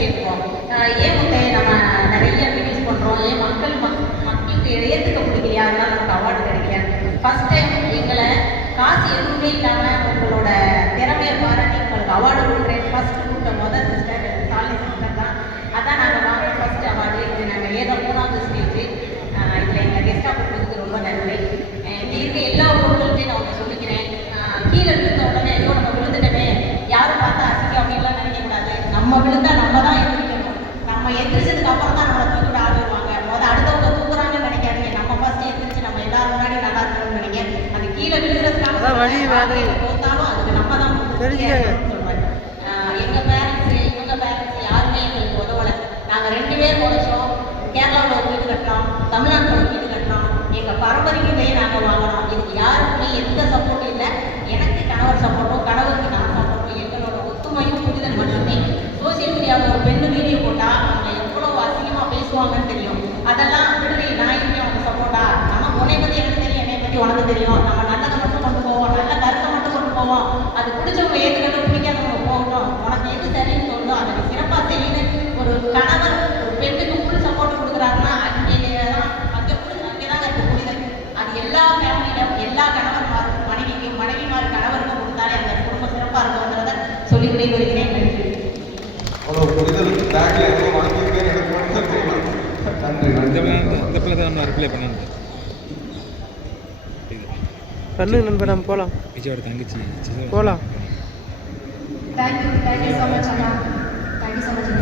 கேட்போம். ஏன் முட்டை நம்ம நிறைய வீடியோஸ் பண்ணுறோம், ஏன் மக்களுக்கு ஏற்றுக்க முடியலையா, அதனால நமக்கு அவார்டு கிடைக்கல. ஃபர்ஸ்ட் டைம் எங்களை காசு எதுவுமே இல்லாமல் உங்களோட திறமையை பாராட்டி உங்களுக்கு அவார்டு கொடுக்குறேன். ஃபர்ஸ்ட் கொடுத்த முதல் சிஸ்டர் சாலினி சிஸ்டர் தான். அதான் நாங்கள் வாங்குற ஃபர்ஸ்ட் அவார்டு. இது நாங்கள் ஏதோ 3வது ஸ்டேஜ். இதில் எங்கள் கெஸ்டாக கொடுத்ததுக்கு ரொம்ப நன்றி. இங்கே இருக்க எல்லா ஊர்கள்ட்டையும் நான் ஒன்று சொல்லிக்கிறேன். கீழே விழுந்த உடனே ஐயோ நம்ம விழுந்துட்டமே, யாரும் பார்த்தா அசிங்கம் அப்படின்லாம் நினைக்கக்கூடாது. நம்ம விழுந்தா நம்ம தான் எந்திரிக்கணும். நம்ம எந்திரிச்சதுக்கு அப்புறம் தான் நம்மளை தூக்கிட்டு ஆள் வருவாங்க. அடுத்தவங்க தூக்குறாங்கன்னு நினைக்காதீங்க. நம்ம ஃபர்ஸ்ட் எந்திரிச்சு நம்ம எல்லாரும் முன்னாடி நல்லா இருக்கணும்னு நினைக்க. அது கீழே விழுகிறதுக்கான வழி போத்தாலும் அதுக்கு நம்ம தான் சொல்றேன். எங்க பேரண்ட்ஸ் இவங்க பேரண்ட்ஸ் யாருமே எங்களுக்கு உதவலை. நாங்கள் 2 பேர் உழைச்சோம். கேரளாவில் ஒரு வீடு கட்டினோம், தமிழ்நாட்டில் ஒரு வீடு கட்டினோம். எங்கள் பரம்பரைக்குமே நாங்கள் வாங்கினோம். இதுக்கு யாருக்குமே எந்த சப்போர்ட்டும் இல்லை. எனக்கு கணவர் சப்போர்ட்டும், கணவருக்கு நான் சப்போர்ட்டும், எங்களோட ஒத்துமையும் புரிதல் மட்டுமே. சோசியல் மீடியாவில் ஒரு பெண்ணு வீடியோ போட்டால் அவங்க எவ்வளோ அசிங்கமாக பேசுவாங்கன்னு தெரியும். அதெல்லாம் விடுதி நான் இருக்கேன் உனக்கு சப்போர்ட்டா, நம்ம உன்னை பற்றி எனக்கு தெரியும், என்னை பற்றி உனக்கு தெரியும். நம்ம நல்லதை மட்டும் கொண்டு போவோம், நல்ல கருத்தை மட்டும் கொண்டு போவோம். அது பிடிச்சவங்க ஏற்றுக்கணும், பிடிக்காதவங்க போகட்டும். உனக்கு எது சரின்னு தோணுதோ அதை நீ சிறப்பாக செய்யுன்னு ஒரு கணவர் ஒரு பெண்ணுக்கு ஃபுல் சப்போர்ட் கொடுக்குறாருன்னா அங்கே தாங்க இருக்க புரிதல். அது எல்லா ஃபேமிலியிலும் எல்லா கணவன்மார் மனைவிமார் கணவருக்கும் கொடுத்தாலே அந்த குடும்பம் சிறப்பாக இருக்குங்கிறத சொல்லிக்கிட்டே வருகிறேன். நன்றி. பண்ணு நண்பர், நம்ம போகலாம். விஜயோட தங்கச்சி போகலாம். தேங்க்யூ ஸோ மச் அண்ணா. Thank you so much.